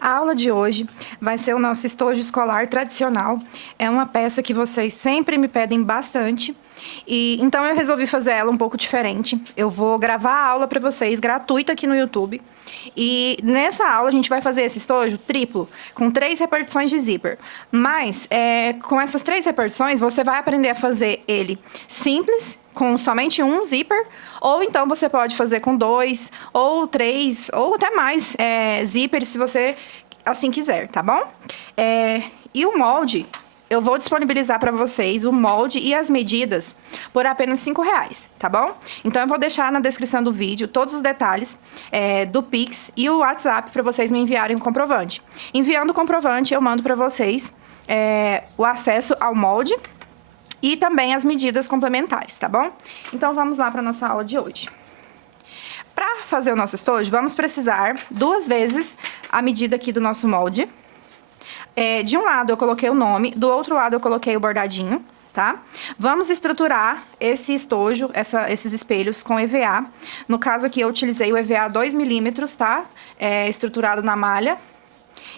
A aula de hoje vai ser o nosso estojo escolar tradicional. É uma peça que vocês sempre me pedem bastante. E então eu resolvi fazer ela um pouco diferente. Eu vou gravar a aula para vocês gratuita aqui no YouTube. E nessa aula a gente vai fazer esse estojo triplo, com 3 repartições de zíper. Mas com essas 3 repartições você vai aprender a fazer ele simples, com somente um zíper, ou então você pode fazer com 2, ou 3, ou até mais zíperes, se você assim quiser, tá bom? E o molde, eu vou disponibilizar para vocês o molde e as medidas por apenas R$5, tá bom? Então, eu vou deixar na descrição do vídeo todos os detalhes do Pix e o WhatsApp para vocês me enviarem o comprovante. Enviando o comprovante, eu mando para vocês o acesso ao molde e também as medidas complementares, tá bom? Então, vamos lá para nossa aula de hoje. Para fazer o nosso estojo, vamos precisar 2 vezes a medida aqui do nosso molde. De um lado eu coloquei o nome, do outro lado eu coloquei o bordadinho, tá? Vamos estruturar esse estojo, esses espelhos com EVA. No caso aqui eu utilizei o EVA 2 milímetros, tá? Estruturado na malha.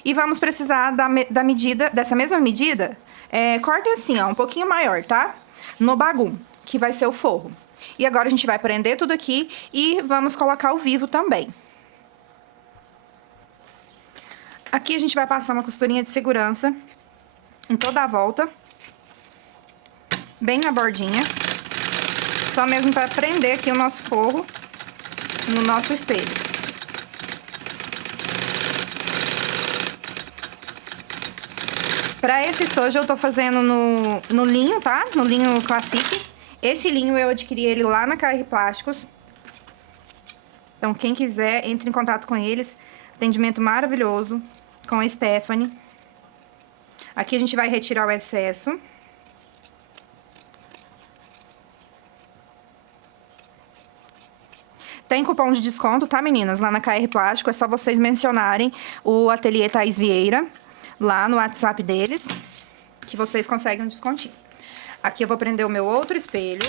E vamos precisar da medida, dessa mesma medida, cortem assim, ó, um pouquinho maior, tá? No bagum, que vai ser o forro. E agora a gente vai prender tudo aqui e vamos colocar o vivo também. Aqui a gente vai passar uma costurinha de segurança em toda a volta, bem na bordinha, só mesmo para prender aqui o nosso forro no nosso espelho. Para esse estojo eu tô fazendo no linho, tá? No linho Classic. Esse linho eu adquiri ele lá na KR Plásticos. Então, quem quiser, entre em contato com eles. Atendimento maravilhoso com a Stephanie. Aqui a gente vai retirar o excesso. Tem cupom de desconto, tá, meninas? Lá na KR Plástico, é só vocês mencionarem o Ateliê Thaís Vieira, lá no WhatsApp deles, que vocês conseguem um descontinho. Aqui eu vou prender o meu outro espelho.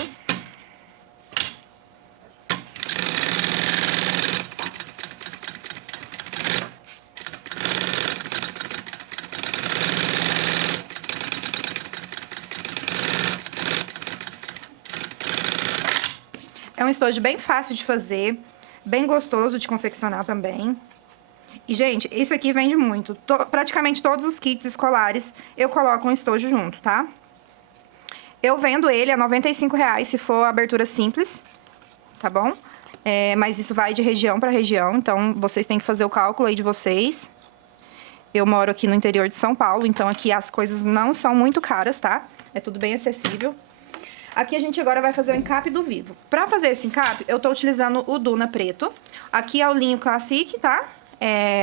É um estojo bem fácil de fazer, bem gostoso de confeccionar também. E, gente, isso aqui vende muito. Praticamente todos os kits escolares eu coloco um estojo junto, tá? Eu vendo ele a R$95 se for abertura simples, tá bom? Mas isso vai de região para região, então vocês têm que fazer o cálculo aí de vocês. Eu moro aqui no interior de São Paulo, então aqui as coisas não são muito caras, tá? É tudo bem acessível. Aqui a gente agora vai fazer o encape do vivo. Pra fazer esse encape, eu tô utilizando o Duna preto. Aqui é o linho Classic, tá?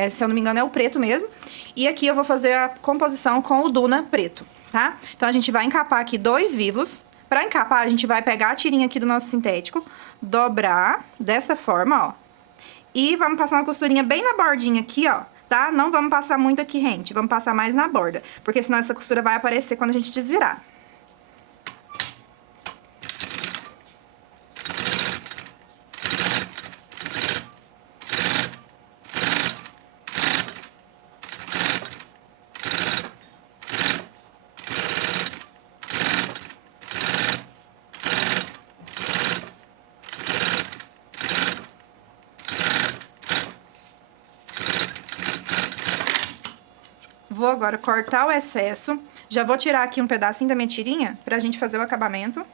Se eu não me engano é o preto mesmo. E aqui eu vou fazer a composição com o Duna preto, tá? Então a gente vai encapar aqui 2 vivos. Pra encapar, a gente vai pegar a tirinha aqui do nosso sintético, dobrar dessa forma, ó. E vamos passar uma costurinha bem na bordinha aqui, ó, tá? Não vamos passar muito aqui rente, vamos passar mais na borda, porque senão essa costura vai aparecer quando a gente desvirar. Vou agora cortar o excesso. Já vou tirar aqui um pedacinho da minha tirinha pra gente fazer o acabamento.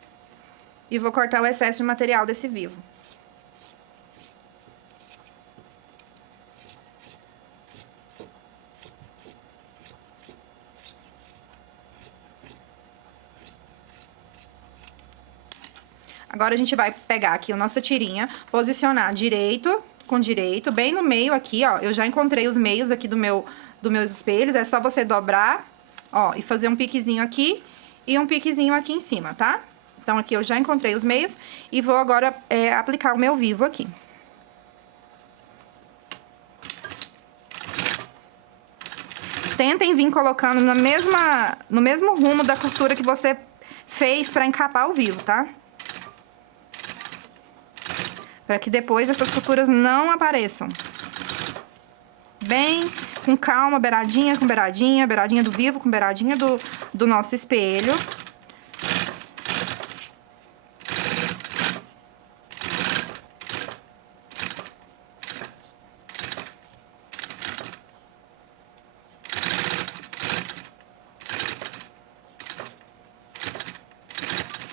E vou cortar o excesso de material desse vivo. Agora a gente vai pegar aqui a nossa tirinha, posicionar direito com direito, bem no meio aqui, ó. Eu já encontrei os meios aqui dos meus espelhos, é só você dobrar, ó, e fazer um piquezinho aqui e um piquezinho aqui em cima, tá? Então, aqui eu já encontrei os meios e vou agora aplicar o meu vivo aqui. Tentem vir colocando no mesmo rumo da costura que você fez pra encapar o vivo, tá? Para que depois essas costuras não apareçam. bem com calma, beiradinha com beiradinha, beiradinha do vivo com beiradinha do nosso espelho.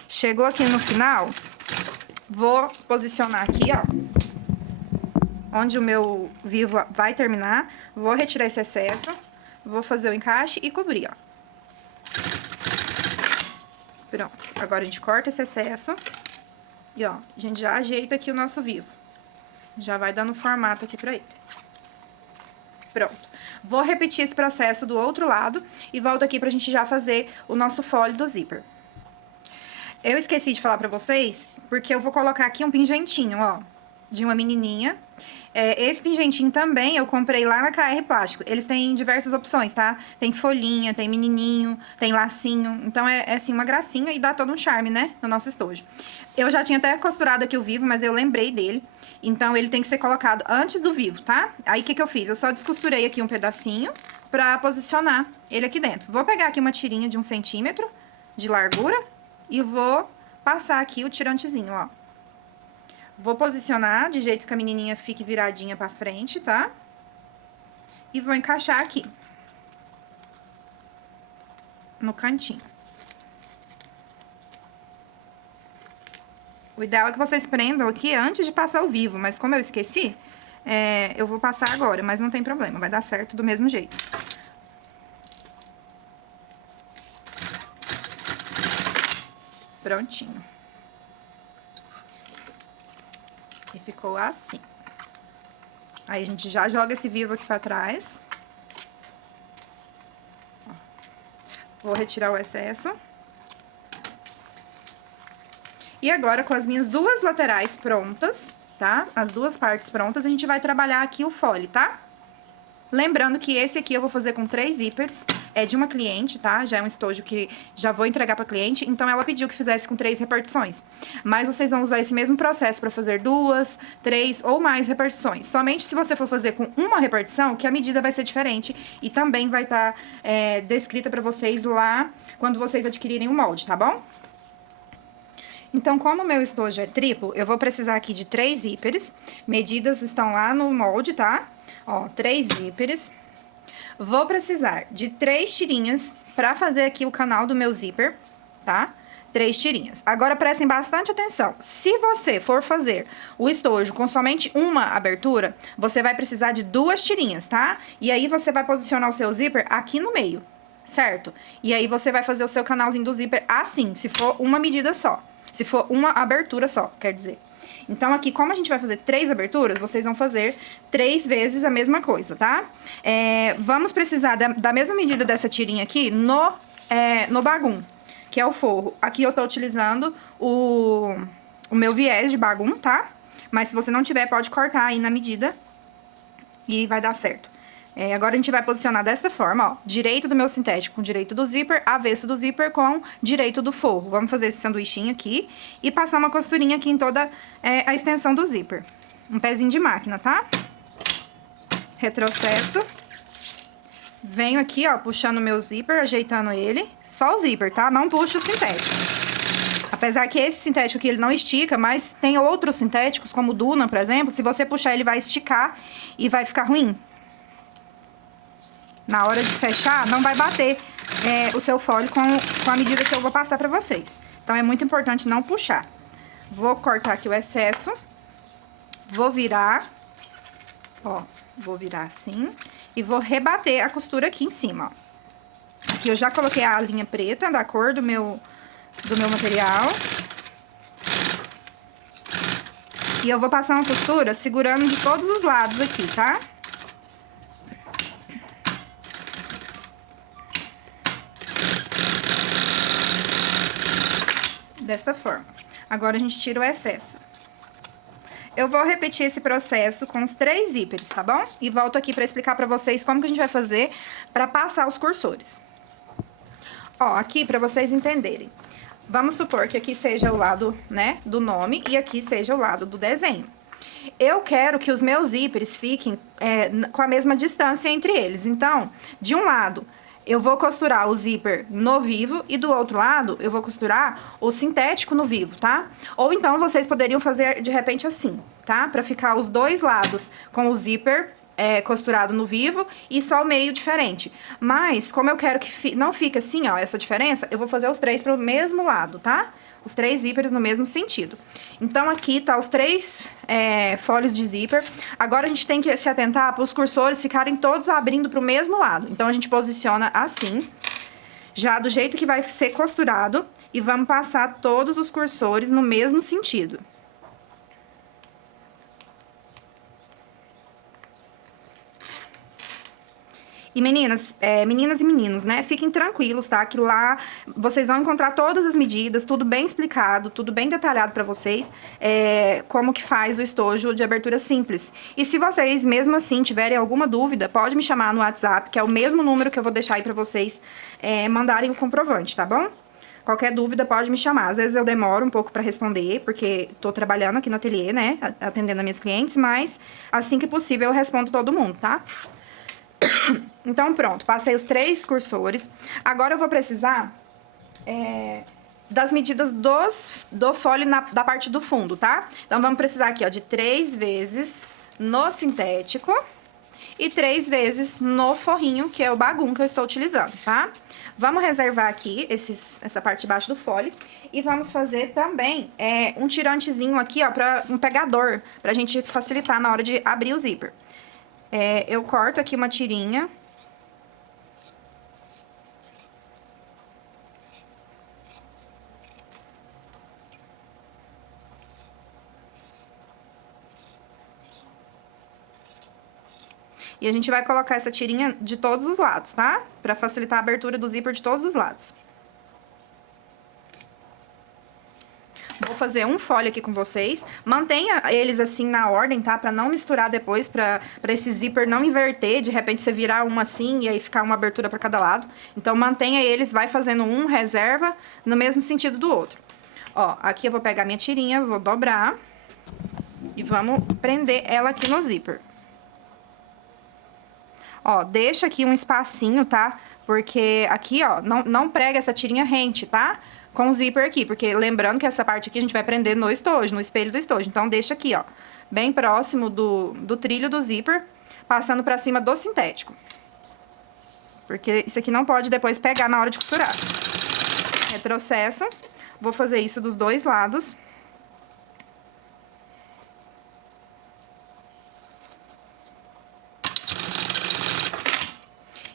Chegou aqui no final, vou posicionar aqui, ó, onde o meu vivo vai terminar. Vou retirar esse excesso, vou fazer o encaixe e cobrir, ó. Pronto. Agora a gente corta esse excesso e, ó, a gente já ajeita aqui o nosso vivo. Já vai dando formato aqui pra ele. Pronto. Vou repetir esse processo do outro lado e volto aqui pra gente já fazer o nosso folho do zíper. Eu esqueci de falar pra vocês, porque eu vou colocar aqui um pingentinho, ó, de uma menininha. Esse pingentinho também eu comprei lá na KR Plástico. Eles têm diversas opções, tá? Tem folhinha, tem menininho, tem lacinho. Então, é assim, uma gracinha e dá todo um charme, né? No nosso estojo. Eu já tinha até costurado aqui o vivo, mas eu lembrei dele. Então, ele tem que ser colocado antes do vivo, tá? Aí, o que eu fiz? Eu só descosturei aqui um pedacinho pra posicionar ele aqui dentro. Vou pegar aqui uma tirinha de 1 centímetro de largura e vou passar aqui o tirantezinho, ó. Vou posicionar de jeito que a menininha fique viradinha pra frente, tá? E vou encaixar aqui. No cantinho. O ideal é que vocês prendam aqui antes de passar o vivo, mas como eu esqueci, eu vou passar agora, mas não tem problema, vai dar certo do mesmo jeito. Prontinho. E ficou assim. Aí, a gente já joga esse vivo aqui pra trás. Ó. Vou retirar o excesso. E agora, com as minhas duas laterais prontas, tá? As duas partes prontas, a gente vai trabalhar aqui o fole, tá? Lembrando que esse aqui eu vou fazer com 3 zíperes. É de uma cliente, tá? Já é um estojo que já vou entregar pra cliente. Então, ela pediu que fizesse com 3 repartições. Mas vocês vão usar esse mesmo processo pra fazer 2, 3 ou mais repartições. Somente se você for fazer com uma repartição, que a medida vai ser diferente. E também vai estar descrita pra vocês lá quando vocês adquirirem o molde, tá bom? Então, como o meu estojo é triplo, eu vou precisar aqui de 3 zíperes. Medidas estão lá no molde, tá? Ó, 3 zíperes. Vou precisar de 3 tirinhas pra fazer aqui o canal do meu zíper, tá? 3 tirinhas. Agora, prestem bastante atenção. Se você for fazer o estojo com somente uma abertura, você vai precisar de 2 tirinhas, tá? E aí, você vai posicionar o seu zíper aqui no meio, certo? E aí, você vai fazer o seu canalzinho do zíper assim, se for uma medida só. Se for uma abertura só, quer dizer. Então, aqui, como a gente vai fazer 3 aberturas, vocês vão fazer 3 vezes a mesma coisa, tá? Vamos precisar da mesma medida dessa tirinha aqui no bagum, que é o forro. Aqui eu tô utilizando o meu viés de bagum, tá? Mas se você não tiver, pode cortar aí na medida e vai dar certo. Agora, a gente vai posicionar desta forma, ó. Direito do meu sintético com direito do zíper, avesso do zíper com direito do forro. Vamos fazer esse sanduichinho aqui e passar uma costurinha aqui em toda a extensão do zíper. Um pezinho de máquina, tá? Retrocesso. Venho aqui, ó, puxando o meu zíper, ajeitando ele. Só o zíper, tá? Não puxo o sintético. Apesar que esse sintético aqui, ele não estica, mas tem outros sintéticos, como o Duna, por exemplo. Se você puxar, ele vai esticar e vai ficar ruim. Na hora de fechar, não vai bater o seu fole com a medida que eu vou passar pra vocês. Então, é muito importante não puxar. Vou cortar aqui o excesso. Vou virar. Ó, vou virar assim. E vou rebater a costura aqui em cima, ó. Aqui eu já coloquei a linha preta da cor do meu material. E eu vou passar uma costura segurando de todos os lados aqui, tá? Desta forma. Agora, a gente tira o excesso. Eu vou repetir esse processo com os 3 zíperes, tá bom? E volto aqui pra explicar pra vocês como que a gente vai fazer pra passar os cursores. Ó, aqui pra vocês entenderem. Vamos supor que aqui seja o lado, né, do nome e aqui seja o lado do desenho. Eu quero que os meus zíperes fiquem com a mesma distância entre eles. Então, de um lado, eu vou costurar o zíper no vivo e do outro lado, eu vou costurar o sintético no vivo, tá? Ou então, vocês poderiam fazer de repente assim, tá? Pra ficar os dois lados com o zíper costurado no vivo e só o meio diferente. Mas, como eu quero que não fique assim, ó, essa diferença, eu vou fazer os três pro mesmo lado, tá? Os três zíperes no mesmo sentido. Então, aqui tá os três folhos de zíper. Agora, a gente tem que se atentar para os cursores ficarem todos abrindo pro mesmo lado. Então, a gente posiciona assim, já do jeito que vai ser costurado, e vamos passar todos os cursores no mesmo sentido. E meninas e meninos, né? Fiquem tranquilos, tá? Que lá vocês vão encontrar todas as medidas, tudo bem explicado, tudo bem detalhado pra vocês, como que faz o estojo de abertura simples. E se vocês, mesmo assim, tiverem alguma dúvida, pode me chamar no WhatsApp, que é o mesmo número que eu vou deixar aí pra vocês mandarem o comprovante, tá bom? Qualquer dúvida pode me chamar. Às vezes eu demoro um pouco pra responder, porque tô trabalhando aqui no ateliê, né? Atendendo as minhas clientes, mas assim que possível eu respondo todo mundo, tá? Então, pronto, passei os 3 cursores. Agora eu vou precisar das medidas do folho da parte do fundo, tá? Então, vamos precisar aqui, ó, de 3 vezes no sintético e 3 vezes no forrinho, que é o bagum que eu estou utilizando, tá? Vamos reservar aqui essa parte de baixo do folho e vamos fazer também um tirantezinho aqui, ó, um pegador, pra gente facilitar na hora de abrir o zíper. Eu corto aqui uma tirinha. E a gente vai colocar essa tirinha de todos os lados, tá? Pra facilitar a abertura do zíper de todos os lados. Vou fazer um folho aqui com vocês. Mantenha eles assim na ordem, tá? Pra não misturar depois, pra esse zíper não inverter. De repente você virar um assim e aí ficar uma abertura pra cada lado. Então mantenha eles, vai fazendo um, reserva, no mesmo sentido do outro. Ó, aqui eu vou pegar minha tirinha, vou dobrar. E vamos prender ela aqui no zíper. Ó, deixa aqui um espacinho, tá? Porque aqui, ó, não prega essa tirinha rente, tá? Com o zíper aqui, porque lembrando que essa parte aqui a gente vai prender no estojo, no espelho do estojo. Então, deixa aqui, ó, bem próximo do trilho do zíper, passando pra cima do sintético. Porque isso aqui não pode depois pegar na hora de costurar. Retrocesso. Vou fazer isso dos dois lados.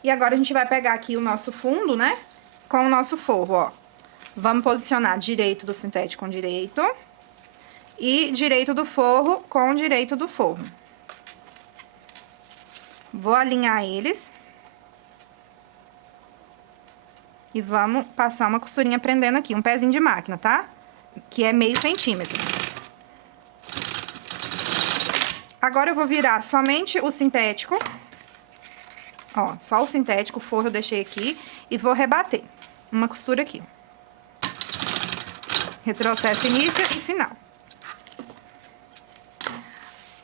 E agora a gente vai pegar aqui o nosso fundo, né? Com o nosso forro, ó. Vamos posicionar direito do sintético com direito. E direito do forro com direito do forro. Vou alinhar eles. E vamos passar uma costurinha prendendo aqui, um pezinho de máquina, tá? Que é meio centímetro. Agora eu vou virar somente o sintético. Ó, só o sintético, o forro eu deixei aqui. E vou rebater uma costura aqui. Retrocesso, início e final.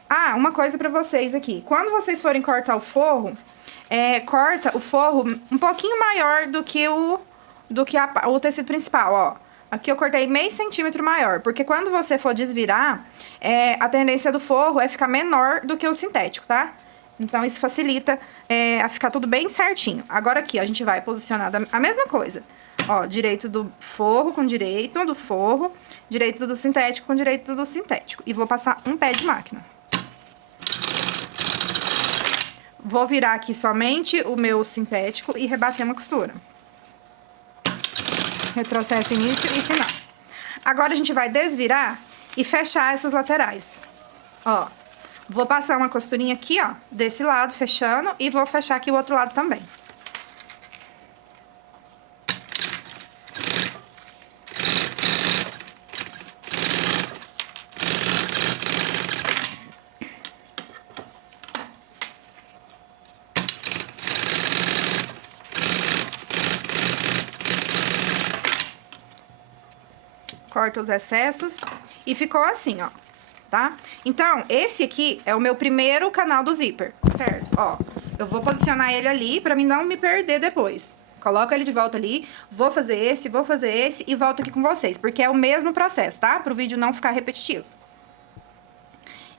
Ah, uma coisa pra vocês aqui. Quando vocês forem cortar o forro, corta o forro um pouquinho maior do que o tecido principal, ó. Aqui eu cortei meio centímetro maior, porque quando você for desvirar, a tendência do forro é ficar menor do que o sintético, tá? Então, isso facilita a ficar tudo bem certinho. Agora aqui, ó, a gente vai posicionar a mesma coisa. Ó, direito do forro com direito do forro, direito do sintético com direito do sintético. E vou passar um pé de máquina. Vou virar aqui somente o meu sintético e rebater uma costura. Retrocesso, início e final. Agora a gente vai desvirar e fechar essas laterais. Ó, vou passar uma costurinha aqui, ó, desse lado, fechando, e vou fechar aqui o outro lado também. Corta os excessos e ficou assim, ó. tá? Então, esse aqui é o meu primeiro canal do zíper, certo? Ó, eu vou posicionar ele ali pra mim não me perder depois. Coloco ele de volta ali, vou fazer esse e volto aqui com vocês, porque é o mesmo processo, tá? Pro vídeo não ficar repetitivo.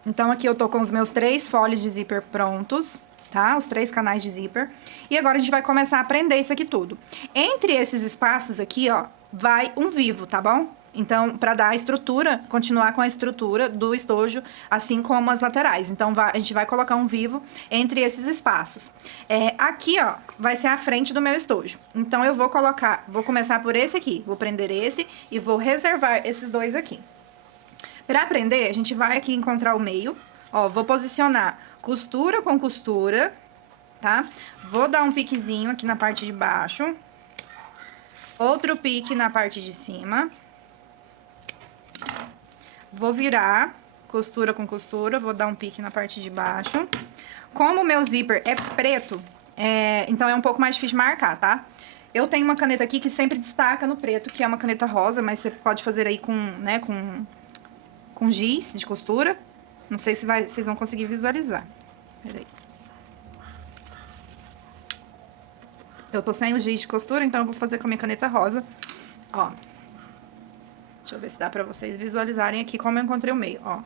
Então, aqui eu tô com os meus 3 foles de zíper prontos, tá? Os 3 canais de zíper. E agora a gente vai começar a aprender isso aqui tudo. Entre esses espaços aqui, ó, vai um vivo, tá bom? Então, pra dar a estrutura, continuar com a estrutura do estojo, assim como as laterais. Então, a gente vai colocar um vivo entre esses espaços. Aqui, ó, vai ser a frente do meu estojo. Então, eu vou começar por esse aqui. Vou prender esse e vou reservar esses dois aqui. Pra prender, a gente vai aqui encontrar o meio. Ó, vou posicionar costura com costura, tá? Vou dar um piquezinho aqui na parte de baixo. Outro pique na parte de cima. Vou virar costura com costura, vou dar um pique na parte de baixo. Como o meu zíper é preto, então é um pouco mais difícil de marcar, tá? Eu tenho uma caneta aqui que sempre destaca no preto, que é uma caneta rosa, mas você pode fazer aí com giz de costura. Não sei se vocês vão conseguir visualizar. Peraí. Eu tô sem o giz de costura, então eu vou fazer com a minha caneta rosa. Ó. Deixa eu ver se dá pra vocês visualizarem aqui como eu encontrei o meio, ó.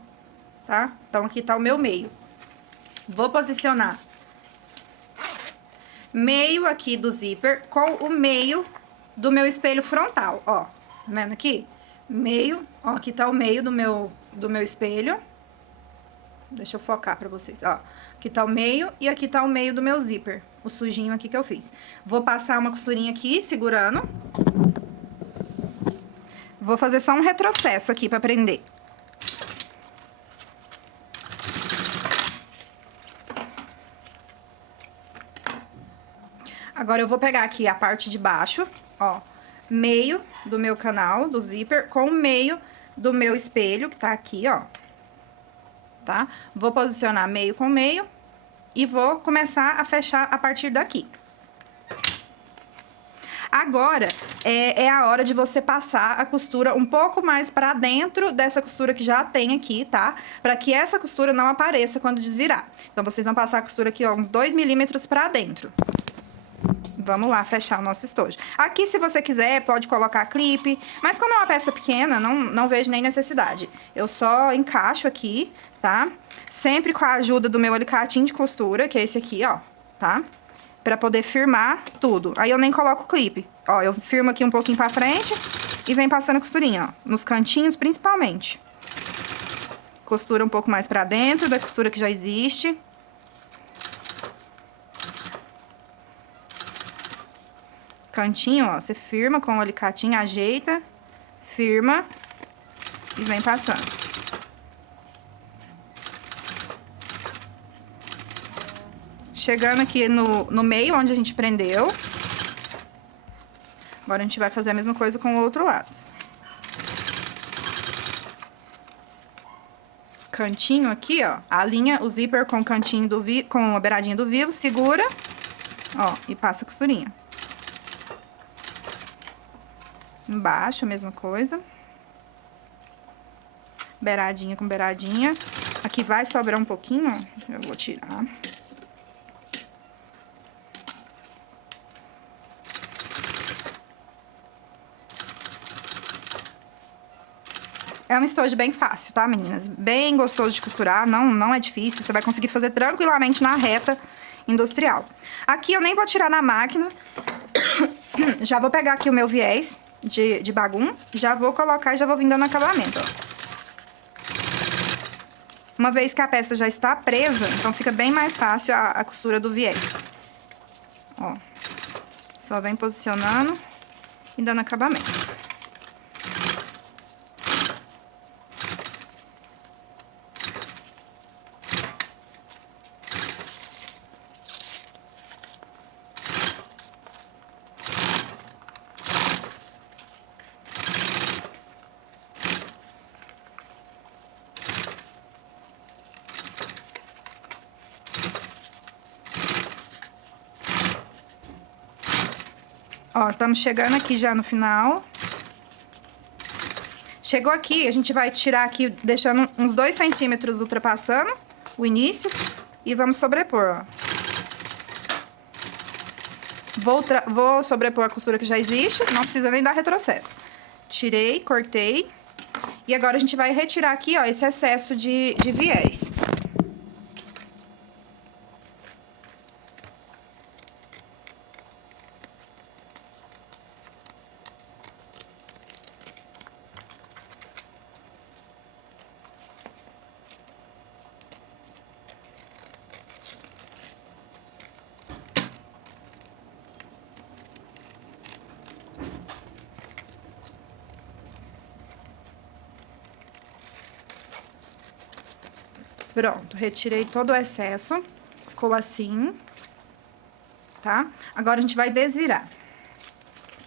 Tá? Então, aqui tá o meu meio. Vou posicionar meio aqui do zíper com o meio do meu espelho frontal, ó. Tá vendo aqui? Meio, ó, aqui tá o meio do meu espelho. Deixa eu focar pra vocês, ó. Aqui tá o meio e aqui tá o meio do meu zíper, o sujinho aqui que eu fiz. Vou passar uma costurinha aqui, segurando. Vou fazer só um retrocesso aqui pra prender. Agora, eu vou pegar aqui a parte de baixo, ó, meio do meu canal, do zíper, com o meio do meu espelho, que tá aqui, ó. Tá? Vou posicionar meio com meio e vou começar a fechar a partir daqui. Agora, é a hora de você passar a costura um pouco mais pra dentro dessa costura que já tem aqui, tá? Pra que essa costura não apareça quando desvirar. Então, vocês vão passar a costura aqui, ó, uns 2 milímetros pra dentro. Vamos lá, fechar o nosso estojo. Aqui, se você quiser, pode colocar clipe, mas como é uma peça pequena, não vejo nem necessidade. Eu só encaixo aqui, tá? Sempre com a ajuda do meu alicatinho de costura, que é esse aqui, ó, tá? Pra poder firmar tudo. Aí eu nem coloco clipe. Ó, eu firmo aqui um pouquinho pra frente e vem passando a costurinha, ó. Nos cantinhos, principalmente. Costura um pouco mais pra dentro da costura que já existe. Cantinho, ó, você firma com o alicatinho, ajeita, firma e vem passando. Chegando aqui no meio, onde a gente prendeu. Agora, a gente vai fazer a mesma coisa com o outro lado. Cantinho aqui, ó, alinha o zíper com o cantinho com a beiradinha do vivo, segura, ó, e passa a costurinha. Embaixo, a mesma coisa. Beiradinha com beiradinha. Aqui vai sobrar um pouquinho, ó, eu vou tirar. É um estojo bem fácil, tá, meninas? Bem gostoso de costurar, não é difícil. Você vai conseguir fazer tranquilamente na reta industrial. Aqui eu nem vou tirar na máquina. Já vou pegar aqui o meu viés de bagum. Já vou colocar e já vou vir dando acabamento, ó. Uma vez que a peça já está presa, então fica bem mais fácil a costura do viés. Ó. Só vem posicionando e dando acabamento. Ó, estamos chegando aqui já no final. Chegou aqui, a gente vai tirar aqui, deixando uns 2 centímetros ultrapassando o início. E vamos sobrepor, ó. Vou sobrepor a costura que já existe, não precisa nem dar retrocesso. Tirei, cortei. E agora a gente vai retirar aqui, ó, esse excesso de viés. Pronto, retirei todo o excesso. Ficou assim, tá? Agora a gente vai desvirar.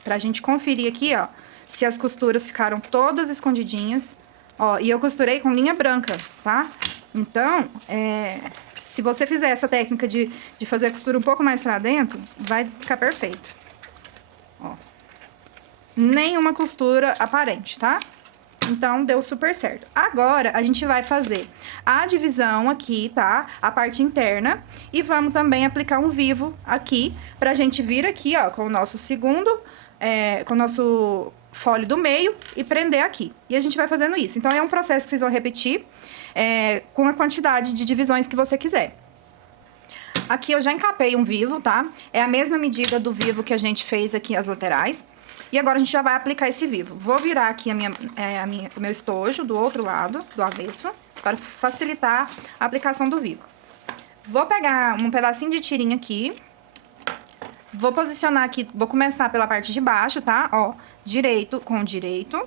Pra gente conferir aqui, ó, se as costuras ficaram todas escondidinhas. Ó, e eu costurei com linha branca, tá? Então, se você fizer essa técnica de fazer a costura um pouco mais pra dentro, vai ficar perfeito. Ó. Nenhuma costura aparente, tá? Então, deu super certo. Agora, a gente vai fazer a divisão aqui, tá? A parte interna. E vamos também aplicar um vivo aqui, pra gente vir aqui, ó, com o nosso segundo, com o nosso fole do meio e prender aqui. E a gente vai fazendo isso. Então, é um processo que vocês vão repetir com a quantidade de divisões que você quiser. Aqui eu já encapei um vivo, tá? É a mesma medida do vivo que a gente fez aqui as laterais. E agora a gente já vai aplicar esse vivo. Vou virar aqui o meu estojo do outro lado, do avesso, para facilitar a aplicação do vivo. Vou pegar um pedacinho de tirinha aqui. Vou posicionar aqui, vou começar pela parte de baixo, tá? Ó, direito com direito.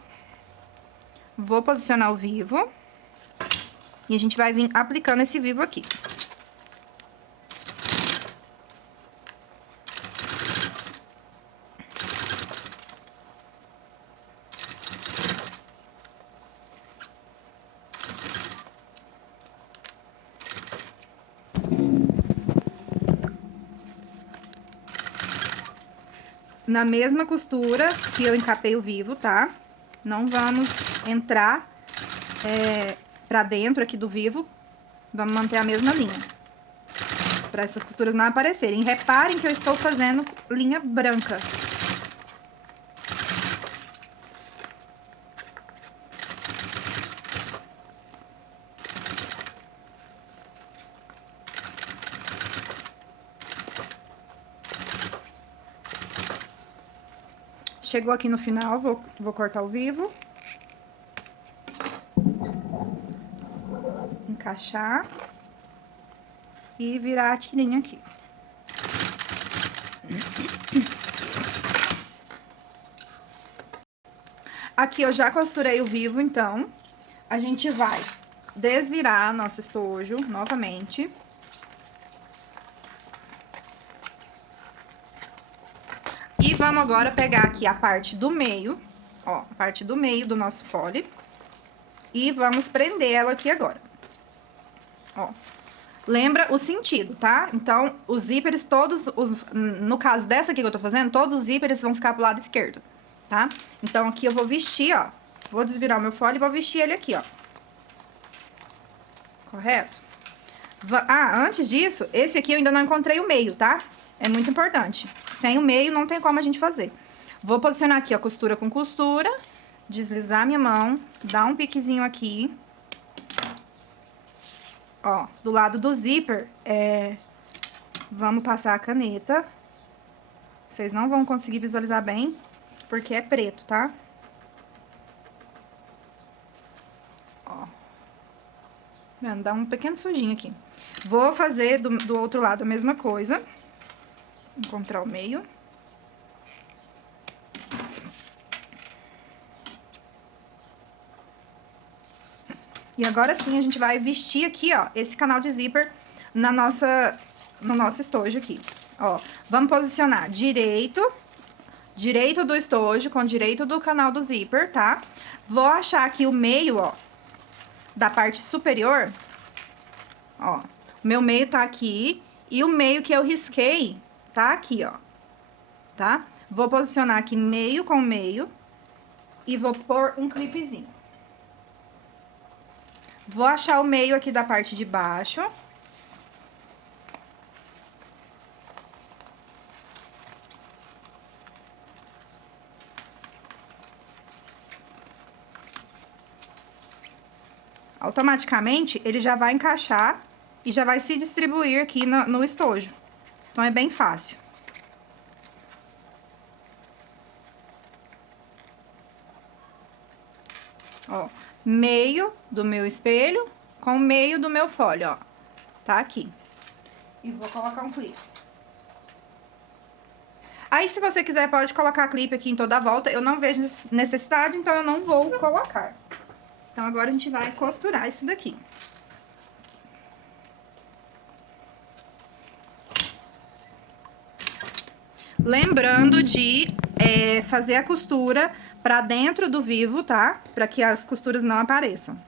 Vou posicionar o vivo. E a gente vai vir aplicando esse vivo aqui. Na mesma costura que eu encapei o vivo, tá? Não vamos entrar pra dentro aqui do vivo. Vamos manter a mesma linha. Pra essas costuras não aparecerem. Reparem que eu estou fazendo linha branca. Chegou aqui no final, vou cortar o vivo. Encaixar. E virar a tirinha aqui. Aqui eu já costurei o vivo, então, a gente vai desvirar nosso estojo novamente. E vamos agora pegar aqui a parte do meio, ó, a parte do meio do nosso fole. E vamos prender ela aqui agora. Ó, lembra o sentido, tá? Então, os zíperes todos, no caso dessa aqui que eu tô fazendo, todos os zíperes vão ficar pro lado esquerdo, tá? Então, aqui eu vou vestir, ó, vou desvirar o meu fole e vou vestir ele aqui, ó. Correto? Antes disso, esse aqui eu ainda não encontrei o meio, tá? É muito importante. Sem o meio, não tem como a gente fazer. Vou posicionar aqui, ó, costura com costura. Deslizar minha mão. Dar um piquezinho aqui. Ó, do lado do zíper, vamos passar a caneta. Vocês não vão conseguir visualizar bem, porque é preto, tá? Ó. Vendo, dá um pequeno sujinho aqui. Vou fazer do outro lado a mesma coisa. Encontrar o meio. E agora sim a gente vai vestir aqui, ó, esse canal de zíper no nosso estojo aqui. Ó, vamos posicionar direito do estojo com direito do canal do zíper, tá? Vou achar aqui o meio, ó, da parte superior. Ó, o meu meio tá aqui e o meio que eu risquei tá aqui, ó, tá? Vou posicionar aqui meio com meio e vou pôr um clipezinho. Vou achar o meio aqui da parte de baixo. Automaticamente, ele já vai encaixar e já vai se distribuir aqui no estojo. Então, é bem fácil. Ó, meio do meu espelho com o meio do meu folho, ó. Tá aqui. E vou colocar um clipe. Aí, se você quiser, pode colocar clipe aqui em toda a volta. Eu não vejo necessidade, então eu não vou colocar. Então, agora a gente vai costurar isso daqui. Lembrando de fazer a costura pra dentro do vivo, tá? Pra que as costuras não apareçam.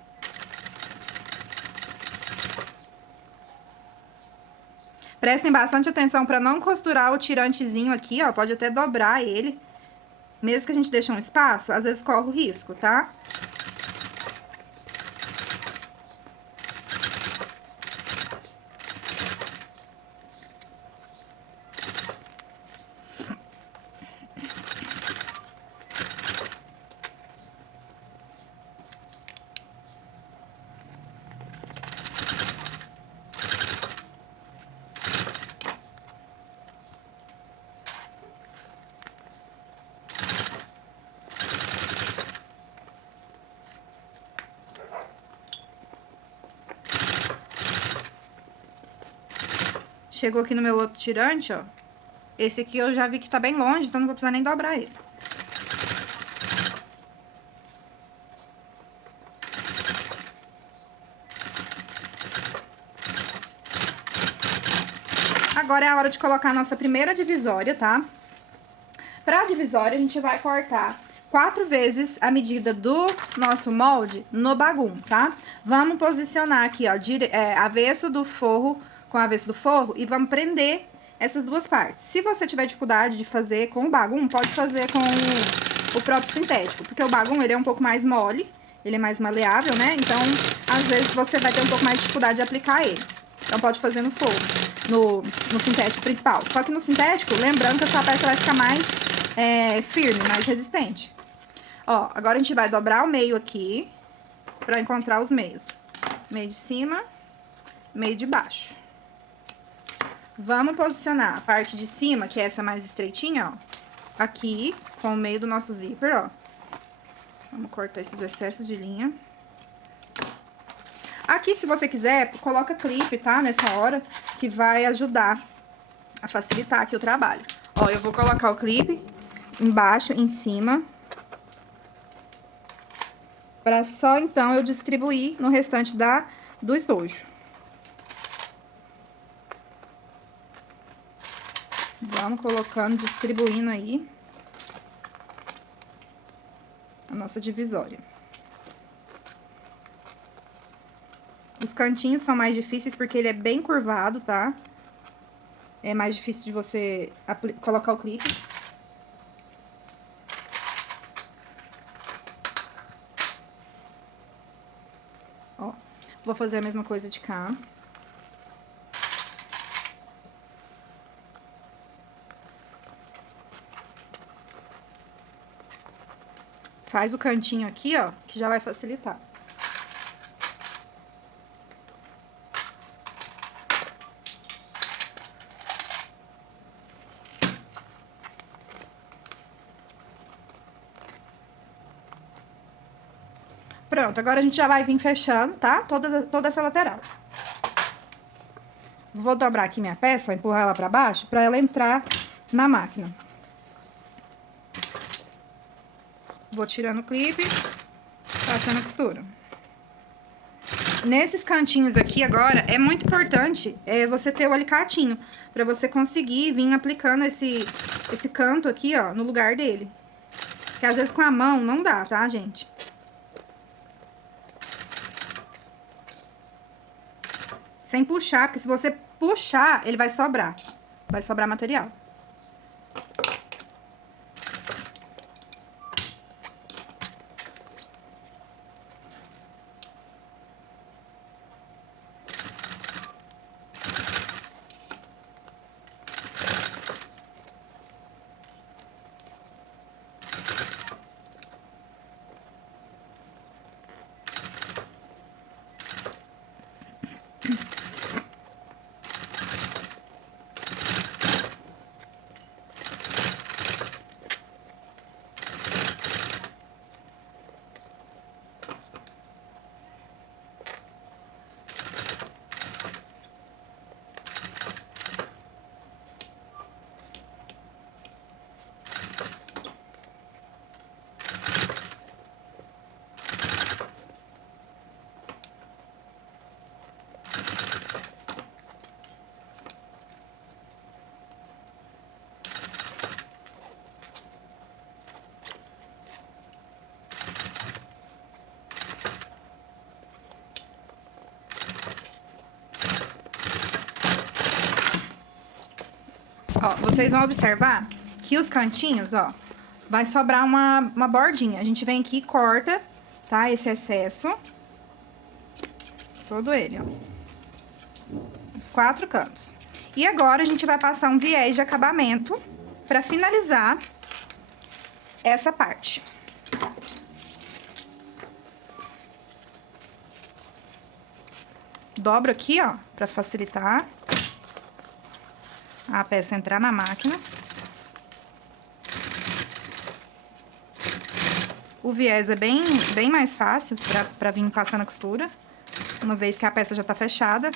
Prestem bastante atenção pra não costurar o tirantezinho aqui, ó. Pode até dobrar ele. Mesmo que a gente deixe um espaço, às vezes corre o risco, tá? Chegou aqui no meu outro tirante, ó. Esse aqui eu já vi que tá bem longe, então não vou precisar nem dobrar ele. Agora é a hora de colocar a nossa primeira divisória, tá? Pra divisória, a gente vai cortar 4 vezes a medida do nosso molde no bagum, tá? Vamos posicionar aqui, ó, avesso do forro com avesso do forro e vamos prender essas duas partes. Se você tiver dificuldade de fazer com o bagum, pode fazer com o próprio sintético, porque o bagum, ele é um pouco mais mole, ele é mais maleável, né? Então, às vezes, você vai ter um pouco mais de dificuldade de aplicar ele. Então, pode fazer no forro, no sintético principal. Só que no sintético, lembrando que a sua peça vai ficar mais firme, mais resistente. Ó, agora a gente vai dobrar o meio aqui, pra encontrar os meios. Meio de cima, meio de baixo. Vamos posicionar a parte de cima, que é essa mais estreitinha, ó, aqui, com o meio do nosso zíper, ó. Vamos cortar esses excessos de linha. Aqui, se você quiser, coloca clipe, tá? Nessa hora, que vai ajudar a facilitar aqui o trabalho. Ó, eu vou colocar o clipe embaixo, em cima, pra só, então, eu distribuir no restante do estojo. Vamos colocando, distribuindo aí a nossa divisória. Os cantinhos são mais difíceis porque ele é bem curvado, tá? É mais difícil de você colocar o clipe. Ó, vou fazer a mesma coisa de cá. Faz o cantinho aqui, ó, que já vai facilitar. Pronto, agora a gente já vai vir fechando, tá? Toda essa lateral. Vou dobrar aqui minha peça, empurrar ela pra baixo, pra ela entrar na máquina. Vou tirando o clipe, passando a costura. Nesses cantinhos aqui agora, é muito importante você ter o alicatinho, pra você conseguir vir aplicando esse canto aqui, ó, no lugar dele. Porque às vezes com a mão não dá, tá, gente? Sem puxar, porque se você puxar, ele vai sobrar. Vai sobrar material. vocês vão observar que os cantinhos, ó, vai sobrar uma bordinha. A gente vem aqui e corta, tá? Esse excesso. Todo ele, ó. Os 4 cantos. E agora a gente vai passar um viés de acabamento pra finalizar essa parte. Dobro aqui, ó, pra facilitar a peça entrar na máquina. O viés é bem mais fácil pra vir passando a costura, uma vez que a peça já tá fechada.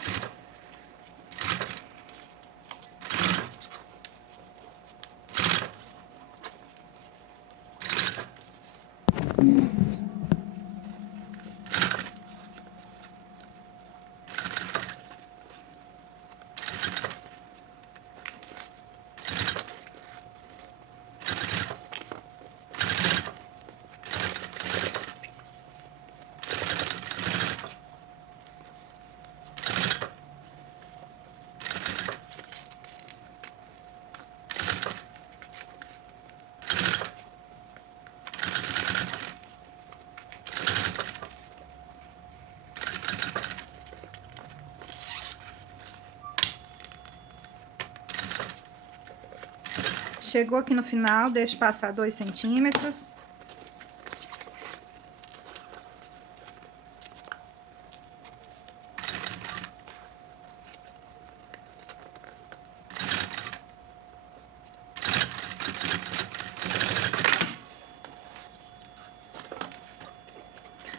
Chegou aqui no final, deixa passar 2 centímetros.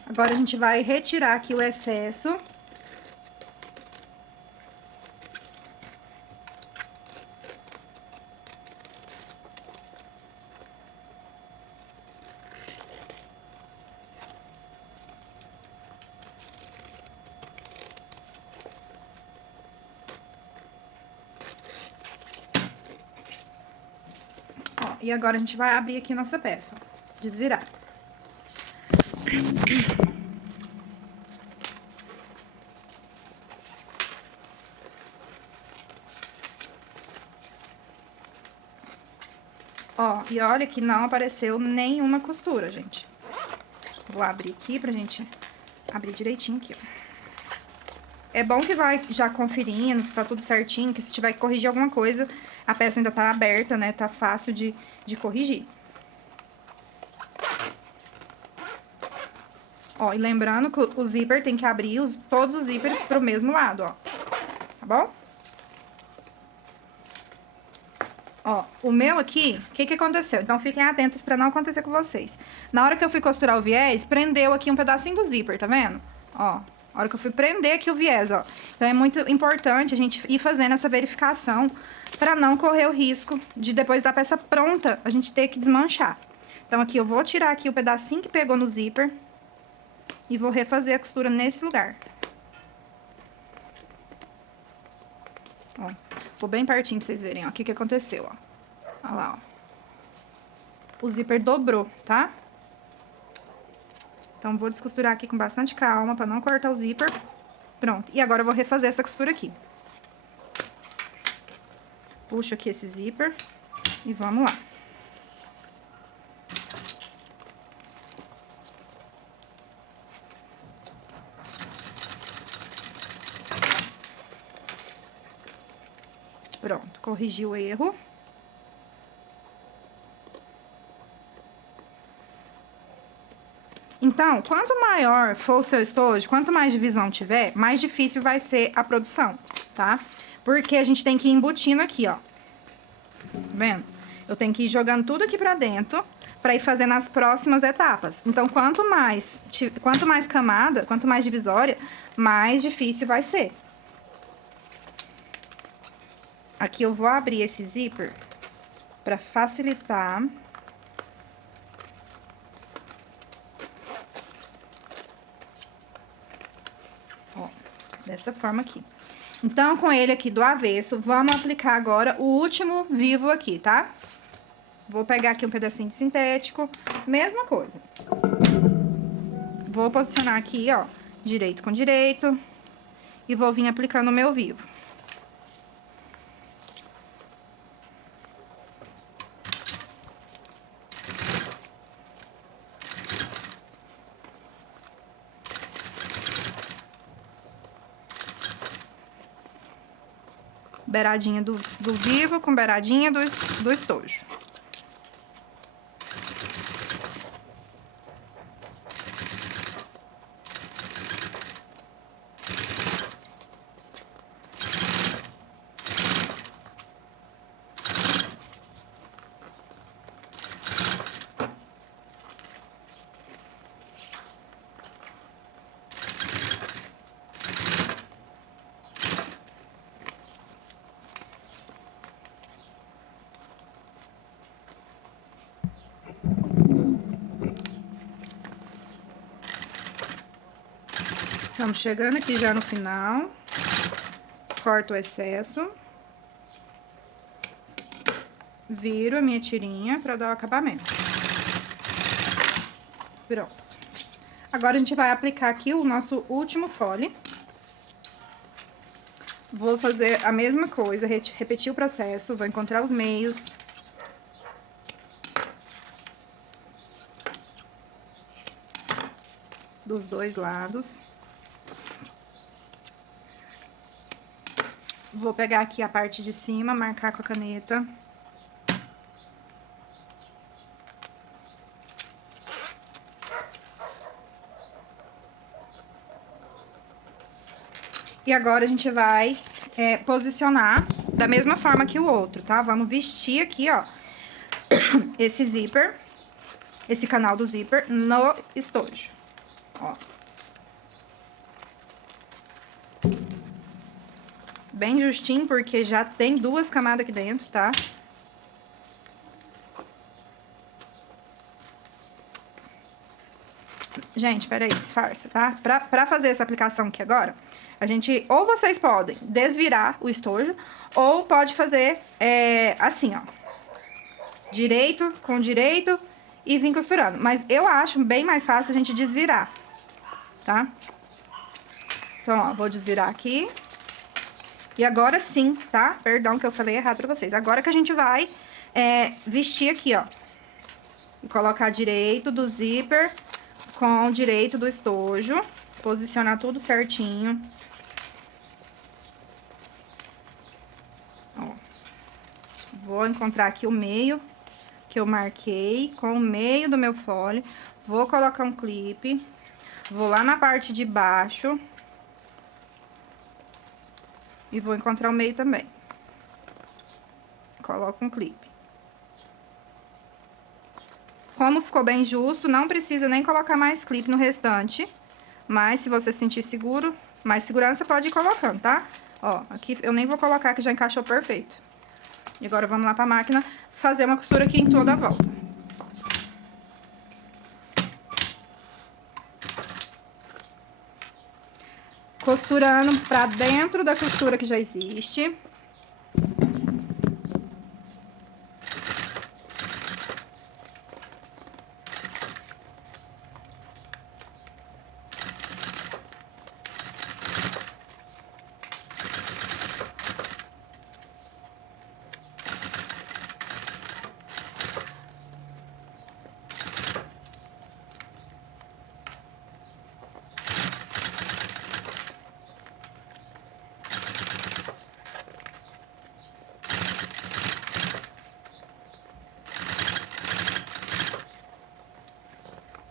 Agora a gente vai retirar aqui o excesso. Ó, e agora a gente vai abrir aqui nossa peça, ó, desvirar. Ó, e olha que não apareceu nenhuma costura, gente. Vou abrir aqui pra gente abrir direitinho aqui, ó. É bom que vai já conferindo se tá tudo certinho, que se tiver que corrigir alguma coisa, a peça ainda tá aberta, né? Tá fácil de corrigir. Ó, e lembrando que o zíper tem que abrir todos os zíperes pro mesmo lado, ó. Tá bom? Ó, o meu aqui, o que aconteceu? Então, fiquem atentos pra não acontecer com vocês. Na hora que eu fui costurar o viés, prendeu aqui um pedacinho do zíper, tá vendo? Ó, a hora que eu fui prender aqui o viés, ó. Então, é muito importante a gente ir fazendo essa verificação pra não correr o risco de, depois da peça pronta, a gente ter que desmanchar. Então, aqui eu vou tirar aqui o pedacinho que pegou no zíper e vou refazer a costura nesse lugar. Ó, vou bem pertinho pra vocês verem, ó, o que aconteceu, ó. Olha lá, ó. O zíper dobrou, tá? Então, vou descosturar aqui com bastante calma pra não cortar o zíper. Pronto. E agora eu vou refazer essa costura aqui. Puxo aqui esse zíper e vamos lá. Pronto, corrigi o erro. Então, quanto maior for o seu estojo, quanto mais divisão tiver, mais difícil vai ser a produção, tá? Porque a gente tem que ir embutindo aqui, ó. Tá vendo? Eu tenho que ir jogando tudo aqui pra dentro, pra ir fazendo as próximas etapas. Então, quanto mais camada, quanto mais divisória, mais difícil vai ser. Aqui eu vou abrir esse zíper pra facilitar. Ó, dessa forma aqui. Então, com ele aqui do avesso, vamos aplicar agora o último vivo aqui, tá? Vou pegar aqui um pedacinho de sintético, mesma coisa. Vou posicionar aqui, ó, direito com direito, e vou vir aplicando o meu vivo. Beiradinha do vivo com beiradinha do estojo. Estamos chegando aqui já no final. Corto o excesso. Viro a minha tirinha pra dar o acabamento. Pronto. Agora, a gente vai aplicar aqui o nosso último fole. Vou fazer a mesma coisa, repetir o processo. Vou encontrar os meios. Dos dois lados. Vou pegar aqui a parte de cima, marcar com a caneta. E agora a gente vai posicionar da mesma forma que o outro, tá? Vamos vestir aqui, ó, esse zíper, esse canal do zíper no estojo, ó. Bem justinho, porque já tem 2 camadas aqui dentro, tá? Gente, peraí, disfarça, tá? Pra fazer essa aplicação aqui agora, a gente... Ou vocês podem desvirar o estojo, ou pode fazer assim, ó. Direito com direito e vir costurando. Mas eu acho bem mais fácil a gente desvirar, tá? Então, ó, vou desvirar aqui. E agora sim, tá? Perdão que eu falei errado pra vocês. Agora que a gente vai vestir aqui, ó. E colocar direito do zíper com direito do estojo. Posicionar tudo certinho. Ó. Vou encontrar aqui o meio que eu marquei com o meio do meu fole. Vou colocar um clipe. Vou lá na parte de baixo. E vou encontrar o meio também. Coloco um clipe. Como ficou bem justo, não precisa nem colocar mais clipe no restante. Mas se você sentir seguro, mais segurança, pode ir colocando, tá? Ó, aqui eu nem vou colocar que já encaixou perfeito. E agora vamos lá pra máquina fazer uma costura aqui em toda a volta. Costurando pra dentro da costura que já existe.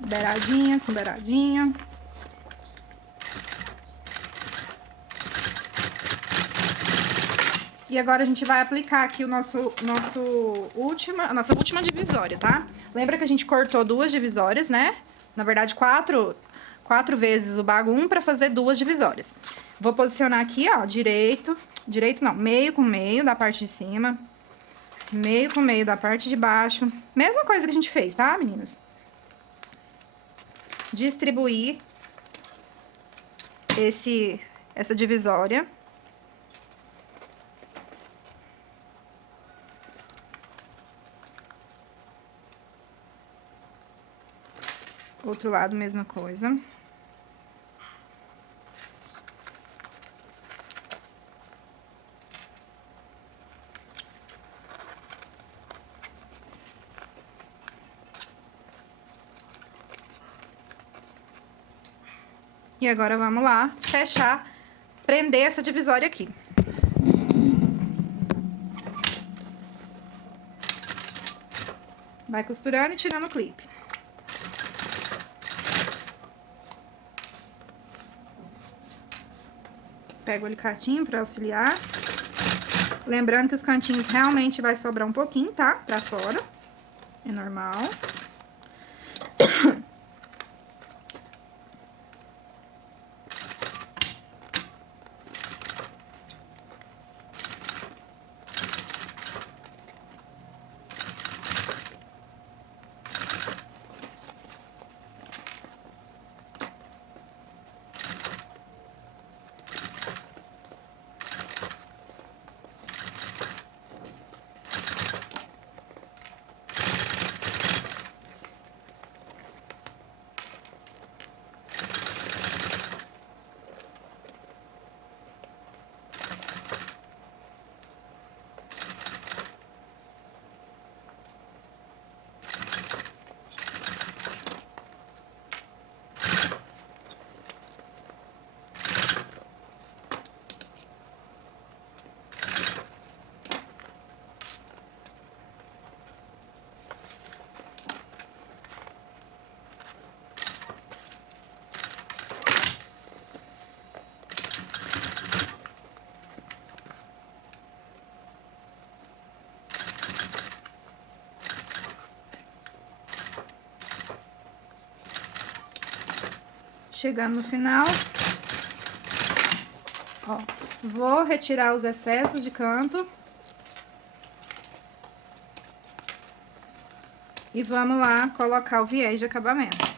Beiradinha com beiradinha. E agora a gente vai aplicar aqui a nossa última divisória, tá? Lembra que a gente cortou 2 divisórias, né? Na verdade, 4 vezes o bagum pra fazer 2 divisórias. Vou posicionar aqui, ó, direito não, meio com meio da parte de cima. Meio com meio da parte de baixo. Mesma coisa que a gente fez, tá, meninas? Distribuir essa divisória. Outro lado, mesma coisa. E agora, vamos lá, fechar, prender essa divisória aqui. Vai costurando e tirando o clipe. Pega o alicatinho pra auxiliar. Lembrando que os cantinhos realmente vai sobrar um pouquinho, tá? Pra fora. É normal. Chegando no final, ó, vou retirar os excessos de canto. E vamos lá colocar o viés de acabamento.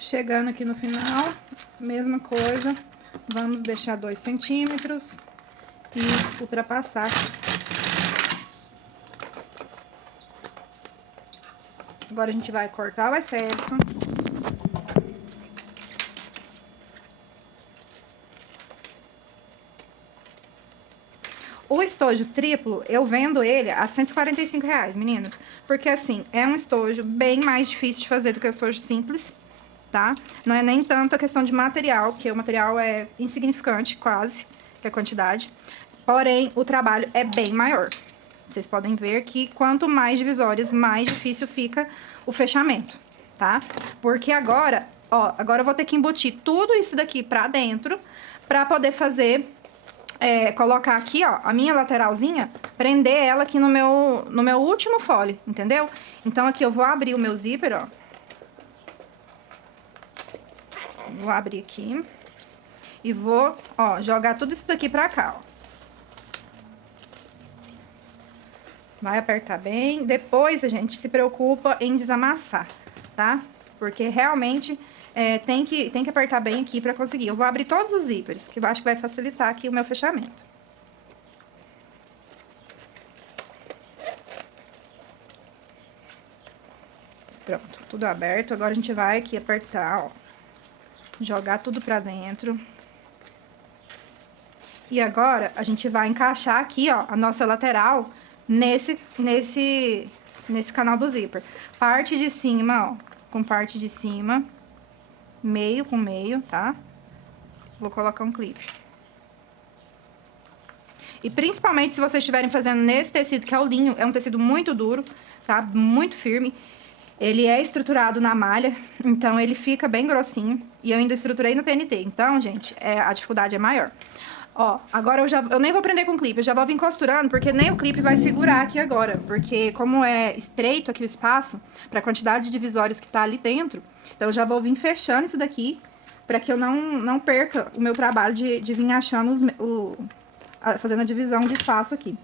Chegando aqui no final, mesma coisa, vamos deixar 2 centímetros e ultrapassar aqui. Agora a gente vai cortar o excesso. O estojo triplo, eu vendo ele a R$145, meninas. Porque, assim, é um estojo bem mais difícil de fazer do que o estojo simples, tá? Não é nem tanto a questão de material, que o material é insignificante, quase, que é a quantidade. Porém, o trabalho é bem maior. Vocês podem ver que quanto mais divisórias, mais difícil fica o fechamento, tá? Porque agora, ó, agora eu vou ter que embutir tudo isso daqui pra dentro, pra poder fazer... colocar aqui, ó, a minha lateralzinha, prender ela aqui no meu último fole, entendeu? Então, aqui eu vou abrir o meu zíper, ó. Vou abrir aqui. E vou, ó, jogar tudo isso daqui pra cá, ó. Vai apertar bem. Depois, a gente se preocupa em desamassar, tá? Porque realmente... tem que apertar bem aqui pra conseguir. Eu vou abrir todos os zíperes, que eu acho que vai facilitar aqui o meu fechamento. Pronto, tudo aberto. Agora a gente vai aqui apertar, ó. Jogar tudo pra dentro. E agora a gente vai encaixar aqui, ó, a nossa lateral nesse canal do zíper. Parte de cima, ó, com parte de cima. Meio com meio, tá? Vou colocar um clipe. E principalmente se vocês estiverem fazendo nesse tecido, que é o linho, é um tecido muito duro, tá? Muito firme. Ele é estruturado na malha, então ele fica bem grossinho. E eu ainda estruturei no TNT. Então, gente, a dificuldade é maior. Ó, agora eu nem vou prender com clipe, eu já vou vir costurando, porque nem o clipe vai segurar aqui agora. Porque como é estreito aqui o espaço, pra quantidade de divisórios que tá ali dentro, então eu já vou vir fechando isso daqui, pra que eu não perca o meu trabalho de vir achando fazendo a divisão de espaço aqui.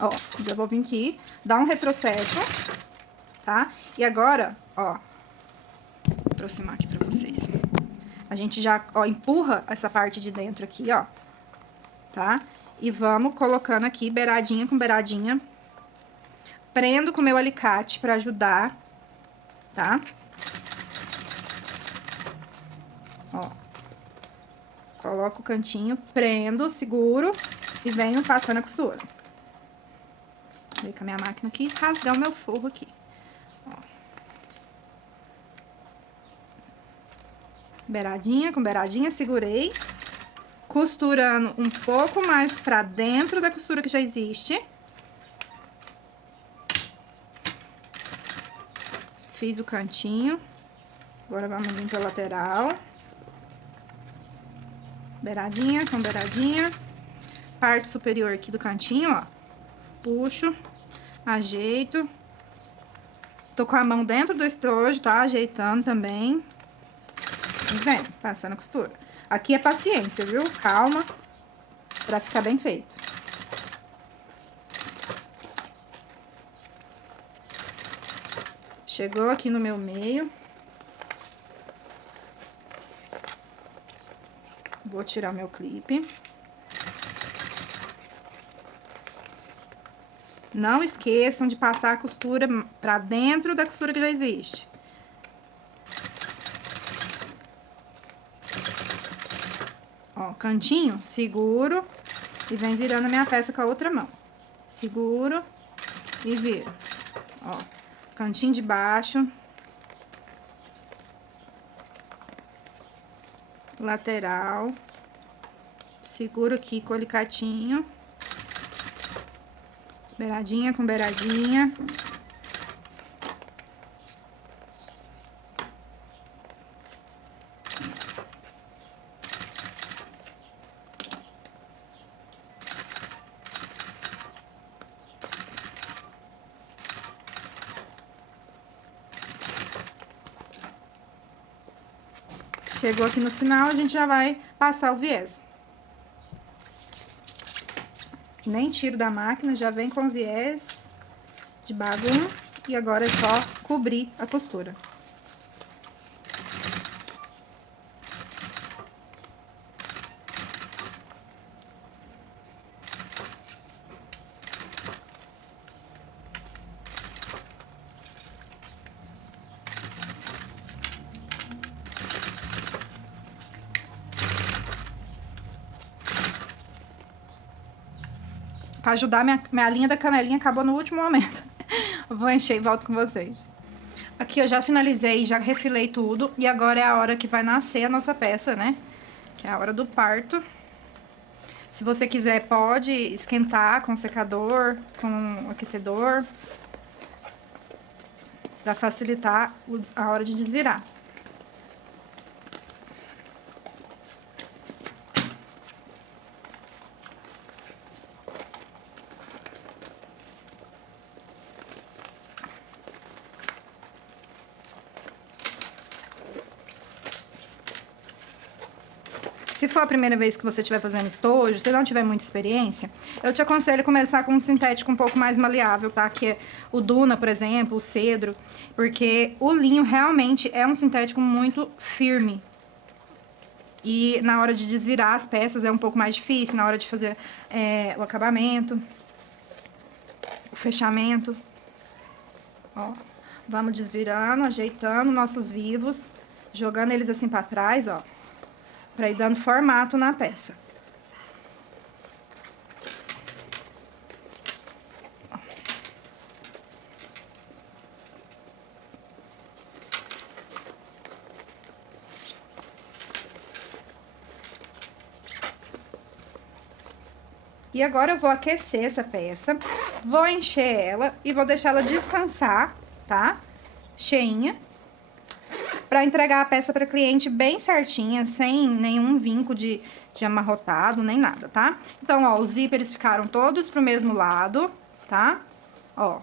Ó, já vou vir aqui, dar um retrocesso, tá? E agora, ó, vou aproximar aqui pra vocês. A gente já, ó, empurra essa parte de dentro aqui, ó. Tá? E vamos colocando aqui, beiradinha com beiradinha. Prendo com o meu alicate pra ajudar, tá? Ó. Coloco o cantinho, prendo, seguro e venho passando a costura. Vem com a minha máquina aqui, rasgar o meu forro aqui. Ó. Beiradinha com beiradinha, segurei. Costurando um pouco mais pra dentro da costura que já existe. Fiz o cantinho. Agora vamos vir pra lateral. Beiradinha com beiradinha. Parte superior aqui do cantinho, ó. Puxo, ajeito. Tô com a mão dentro do estojo, tá? Ajeitando também. E vem, passando a costura. Aqui é paciência, viu? Calma, pra ficar bem feito. Chegou aqui no meu meio. Vou tirar o meu clipe. Não esqueçam de passar a costura pra dentro da costura que já existe. Ó, cantinho, seguro e vem virando a minha peça com a outra mão. Seguro e viro. Ó, cantinho de baixo. Lateral. Seguro aqui com o alicatinho. Beiradinha com beiradinha. Chegou aqui no final, a gente já vai passar o viés. Nem tiro da máquina, já vem com viés de bagulho. E agora é só cobrir a costura. Pra ajudar, minha linha da canelinha acabou no último momento. Eu vou encher e volto com vocês. Aqui eu já finalizei, já refilei tudo. E agora é a hora que vai nascer a nossa peça, né? Que é a hora do parto. Se você quiser, pode esquentar com secador, com aquecedor. Pra facilitar a hora de desvirar. Se for a primeira vez que você estiver fazendo estojo, se não tiver muita experiência, eu te aconselho começar com um sintético um pouco mais maleável, tá? Que é o Duna, por exemplo, o Cedro, porque o linho realmente é um sintético muito firme. E na hora de desvirar as peças é um pouco mais difícil, na hora de fazer o acabamento, o fechamento. Ó, vamos desvirando, ajeitando nossos vivos, jogando eles assim pra trás, ó. Pra ir dando formato na peça. E agora eu vou aquecer essa peça, vou encher ela e vou deixar ela descansar, tá? Cheinha. para entregar a peça para cliente bem certinha, sem nenhum vinco de amarrotado, nem nada, tá? Então, ó, os zíperes ficaram todos pro mesmo lado, tá? Ó,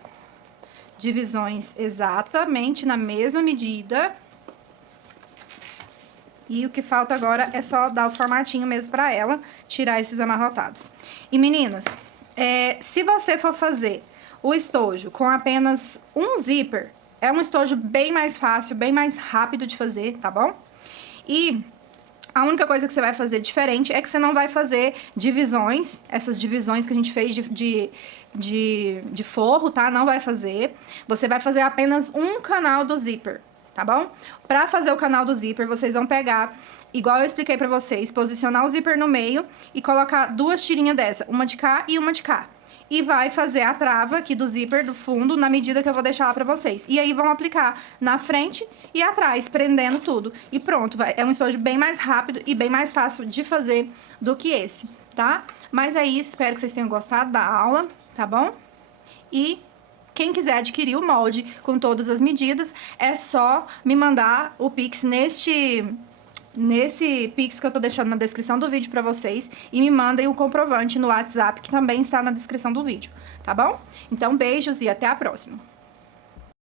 divisões exatamente na mesma medida. E o que falta agora é só dar o formatinho mesmo pra ela, tirar esses amarrotados. E meninas, se você for fazer o estojo com apenas um zíper, é um estojo bem mais fácil, bem mais rápido de fazer, tá bom? E a única coisa que você vai fazer diferente é que você não vai fazer divisões, essas divisões que a gente fez de forro, tá? Não vai fazer. Você vai fazer apenas um canal do zíper, tá bom? Pra fazer o canal do zíper, vocês vão pegar, igual eu expliquei pra vocês, posicionar o zíper no meio e colocar duas tirinhas dessa, uma de cá e uma de cá. E vai fazer a trava aqui do zíper do fundo na medida que eu vou deixar lá pra vocês. E aí vão aplicar na frente e atrás, prendendo tudo. E pronto, é um estojo bem mais rápido e bem mais fácil de fazer do que esse, tá? Mas é isso, espero que vocês tenham gostado da aula, tá bom? E quem quiser adquirir o molde com todas as medidas, é só me mandar o Pix nesse Pix que eu tô deixando na descrição do vídeo pra vocês e me mandem o comprovante no WhatsApp, que também está na descrição do vídeo, tá bom? Então, beijos e até a próxima!